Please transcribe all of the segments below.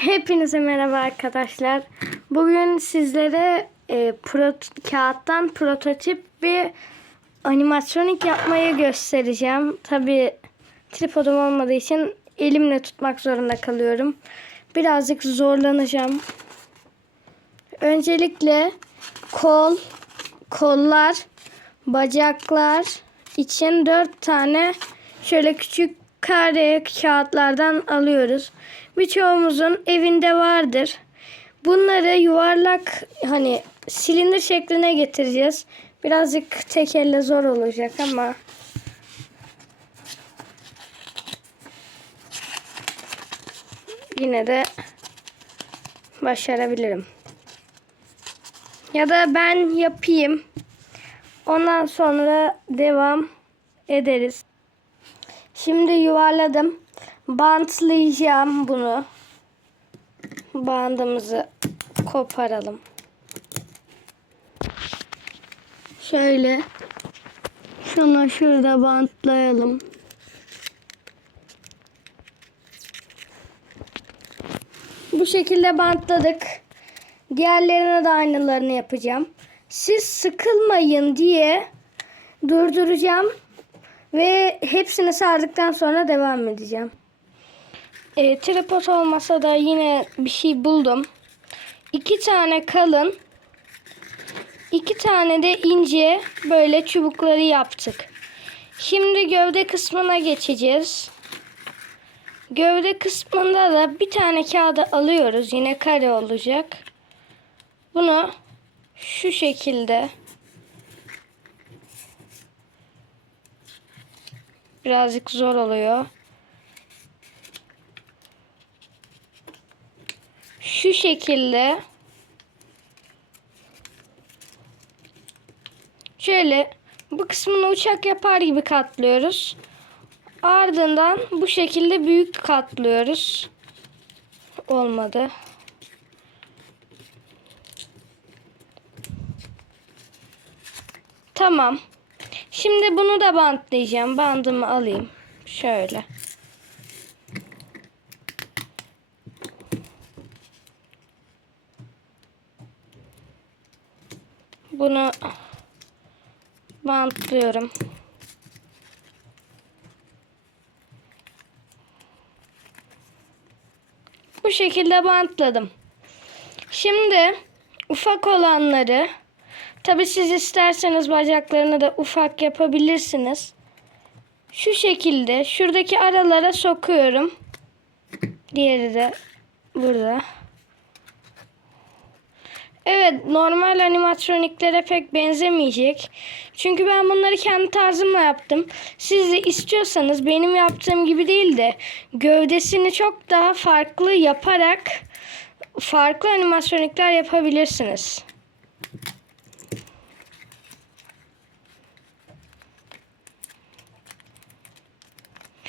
Hepinize merhaba arkadaşlar. Bugün sizlere e, prot- kağıttan prototip bir animatronik yapmayı göstereceğim. Tabi tripodum olmadığı için elimle tutmak zorunda kalıyorum. Birazcık zorlanacağım. Öncelikle kol, kollar, bacaklar için dört tane şöyle küçük kare kağıtlardan alıyoruz. Birçoğumuzun evinde vardır. Bunları yuvarlak hani silindir şekline getireceğiz. Birazcık tek elle zor olacak ama yine de başarabilirim. Ya da ben yapayım. Ondan sonra devam ederiz. Şimdi yuvarladım. Bantlayacağım bunu. Bandımızı koparalım. Şöyle şunu şurada bantlayalım. Bu şekilde bantladık. Diğerlerine de aynılarını yapacağım. Siz sıkılmayın diye durduracağım ve hepsini sardıktan sonra devam edeceğim. E, tripod olmasa da yine bir şey buldum. İki tane kalın, iki tane de ince böyle çubukları yaptık. Şimdi gövde kısmına geçeceğiz. Gövde kısmında da bir tane kağıda alıyoruz. Yine kare olacak. Bunu şu şekilde birazcık zor oluyor. Şu şekilde şöyle bu kısmını uçak yapar gibi katlıyoruz. Ardından bu şekilde büyük katlıyoruz. Olmadı. Tamam. Şimdi bunu da bantlayacağım. Bandımı alayım. Şöyle. Bunu bantlıyorum. Bu şekilde bantladım. Şimdi ufak olanları tabi siz isterseniz bacaklarını da ufak yapabilirsiniz. Şu şekilde şuradaki aralara sokuyorum. Diğeri de burada. Evet normal animatroniklere pek benzemeyecek. Çünkü ben bunları kendi tarzımla yaptım. Siz de istiyorsanız benim yaptığım gibi değil de gövdesini çok daha farklı yaparak farklı animatronikler yapabilirsiniz.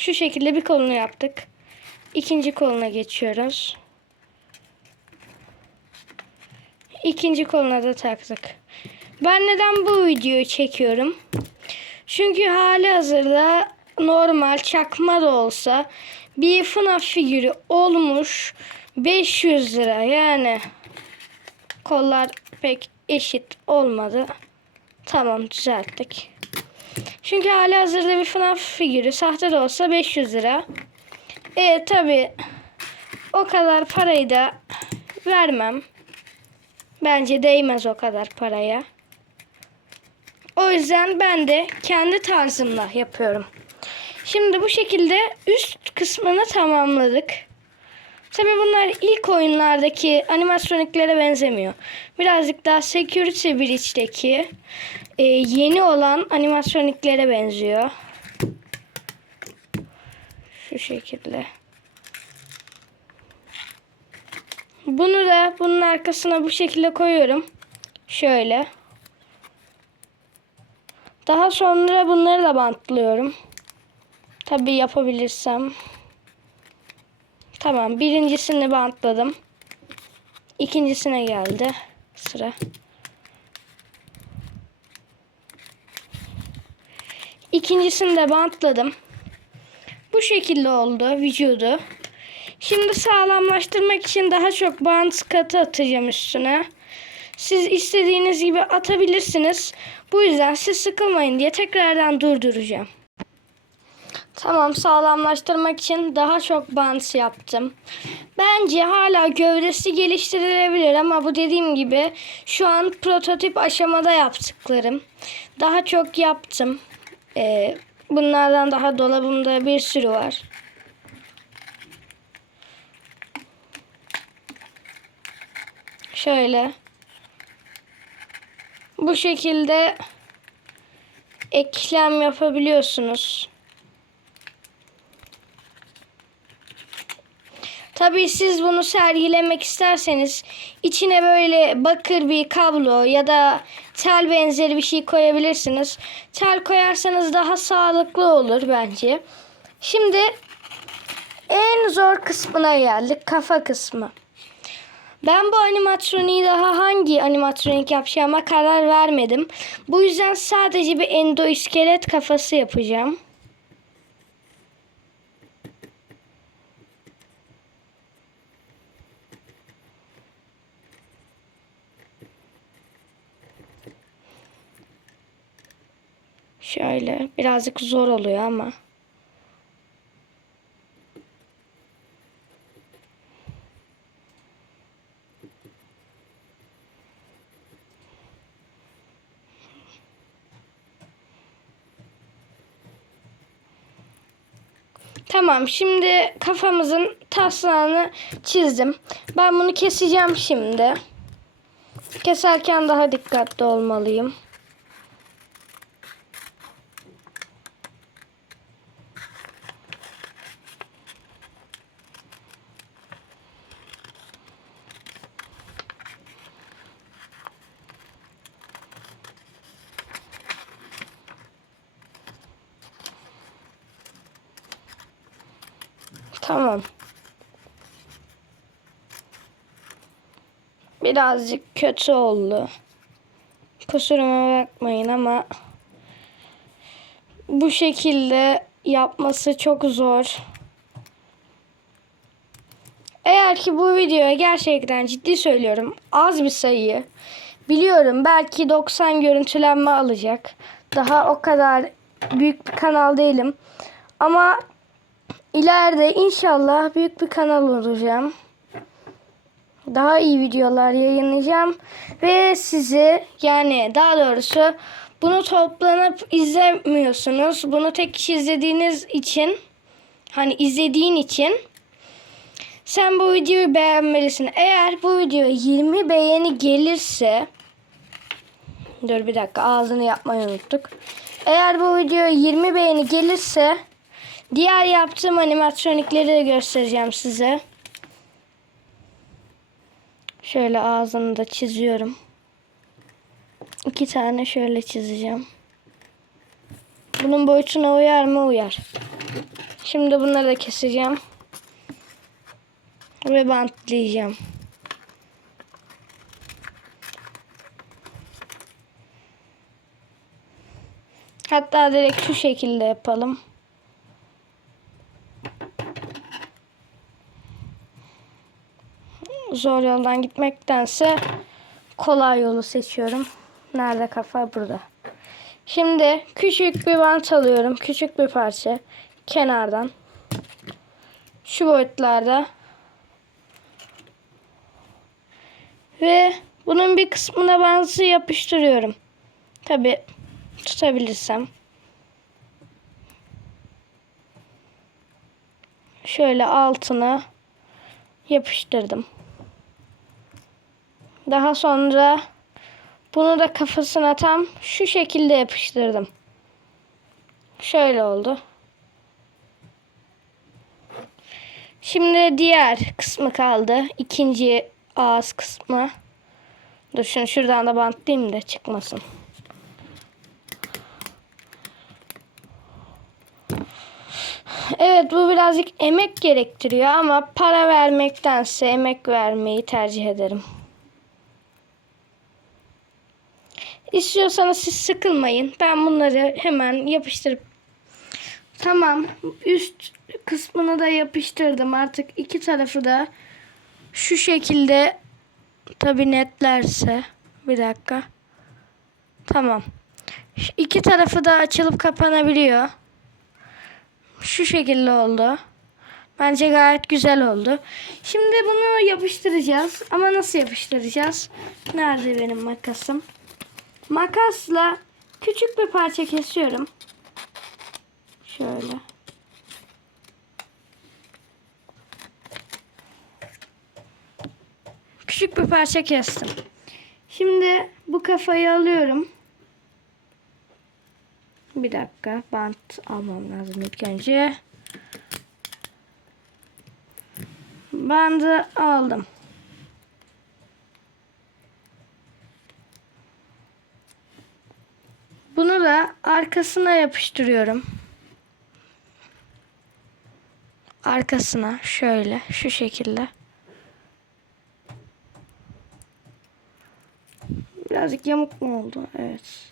Şu şekilde bir kolunu yaptık. İkinci koluna geçiyoruz. İkinci koluna da taktık. Ben neden bu videoyu çekiyorum? Çünkü hali hazırda normal çakma da olsa bir FNAF figürü olmuş 500 lira yani kollar pek eşit olmadı. Tamam düzelttik. Çünkü hali hazırda bir FNAF figürü sahte de olsa 500 lira. E tabi o kadar parayı da vermem. Bence değmez o kadar paraya. O yüzden ben de kendi tarzımla yapıyorum. Şimdi bu şekilde üst kısmını tamamladık. Tabii bunlar ilk oyunlardaki animatroniklere benzemiyor. Birazcık daha Security Breach'teki e, yeni olan animatroniklere benziyor. Şu şekilde. Bunu da bunun arkasına bu şekilde koyuyorum. Şöyle. Daha sonra bunları da bantlıyorum. Tabii yapabilirsem. Tamam. Birincisini bantladım. İkincisine geldi sıra. İkincisini de bantladım. Bu şekilde oldu vücudu. Şimdi sağlamlaştırmak için daha çok bant katı atacağım üstüne. Siz istediğiniz gibi atabilirsiniz. Bu yüzden siz sıkılmayın diye tekrardan durduracağım. Tamam sağlamlaştırmak için daha çok bant yaptım. Bence hala gövdesi geliştirilebilir ama bu dediğim gibi şu an prototip aşamada yaptıklarım. Daha çok yaptım. Ee, bunlardan daha dolabımda bir sürü var. Şöyle. Bu şekilde eklem yapabiliyorsunuz. Tabii siz bunu sergilemek isterseniz içine böyle bakır bir kablo ya da tel benzeri bir şey koyabilirsiniz. Tel koyarsanız daha sağlıklı olur bence. Şimdi en zor kısmına geldik. Kafa kısmı. Ben bu animatroniği daha hangi animatronik yapacağıma karar vermedim. Bu yüzden sadece bir endoiskelet kafası yapacağım. Şöyle birazcık zor oluyor ama. Tamam şimdi kafamızın taslağını çizdim. Ben bunu keseceğim şimdi. Keserken daha dikkatli olmalıyım. Tamam. Birazcık kötü oldu. Kusuruma bakmayın ama bu şekilde yapması çok zor. Eğer ki bu videoya gerçekten ciddi söylüyorum az bir sayı biliyorum belki 90 görüntülenme alacak. Daha o kadar büyük bir kanal değilim. Ama İleride inşallah büyük bir kanal olacağım. Daha iyi videolar yayınlayacağım. Ve sizi yani daha doğrusu bunu toplanıp izlemiyorsunuz. Bunu tek kişi izlediğiniz için hani izlediğin için sen bu videoyu beğenmelisin. Eğer bu video 20 beğeni gelirse Dur bir dakika ağzını yapmayı unuttuk. Eğer bu video 20 beğeni gelirse Diğer yaptığım animatronikleri de göstereceğim size. Şöyle ağzını da çiziyorum. İki tane şöyle çizeceğim. Bunun boyutuna uyar mı? Uyar. Şimdi bunları da keseceğim. Ve bantlayacağım. Hatta direkt şu şekilde yapalım. Zor yoldan gitmektense kolay yolu seçiyorum. Nerede kafa? Burada. Şimdi küçük bir bant alıyorum. Küçük bir parça. Kenardan. Şu boyutlarda. Ve bunun bir kısmına bantı yapıştırıyorum. Tabi tutabilirsem. Şöyle altına yapıştırdım. Daha sonra bunu da kafasına tam şu şekilde yapıştırdım. Şöyle oldu. Şimdi diğer kısmı kaldı. İkinci ağız kısmı. Dur şunu şuradan da bantlayayım da çıkmasın. Evet bu birazcık emek gerektiriyor ama para vermektense emek vermeyi tercih ederim. İstiyorsanız siz sıkılmayın. Ben bunları hemen yapıştırıp Tamam. Üst kısmını da yapıştırdım. Artık iki tarafı da şu şekilde tabi netlerse. Bir dakika. Tamam. İki tarafı da açılıp kapanabiliyor. Şu şekilde oldu. Bence gayet güzel oldu. Şimdi bunu yapıştıracağız. Ama nasıl yapıştıracağız? Nerede benim makasım? Makasla küçük bir parça kesiyorum. Şöyle. Küçük bir parça kestim. Şimdi bu kafayı alıyorum. Bir dakika bant almam lazım ilk önce. Bandı aldım. Arkasına yapıştırıyorum. Arkasına şöyle şu şekilde. Birazcık yamuk mu oldu? Evet.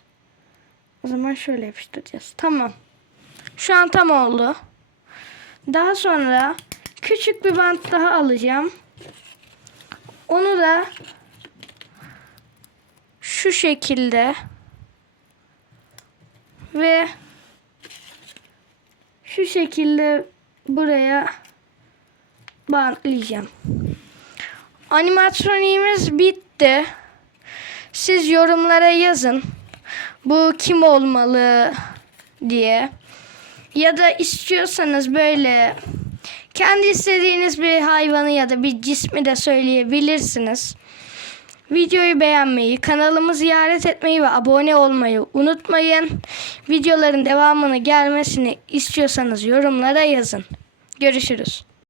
O zaman şöyle yapıştıracağız. Tamam. Şu an tam oldu. Daha sonra küçük bir bant daha alacağım. Onu da şu şekilde ve şu şekilde buraya bantlayacağım. Animatroniğimiz bitti. Siz yorumlara yazın. Bu kim olmalı diye. Ya da istiyorsanız böyle kendi istediğiniz bir hayvanı ya da bir cismi de söyleyebilirsiniz. Videoyu beğenmeyi, kanalımı ziyaret etmeyi ve abone olmayı unutmayın. Videoların devamını gelmesini istiyorsanız yorumlara yazın. Görüşürüz.